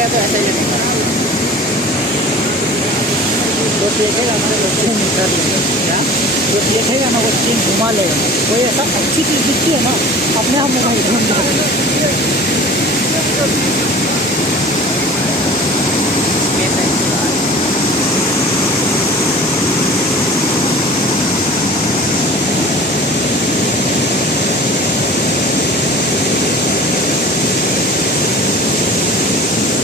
गया तो ऐसे ही लगेगा। जो देखेगा ना वो चीन कर लेगा, जो देखेगा ना वो चीन घुमा लेगा। कोई ऐसा अच्छी चीज़ दिखती है ना, अपने आप मोबाइल घूम जाएगा।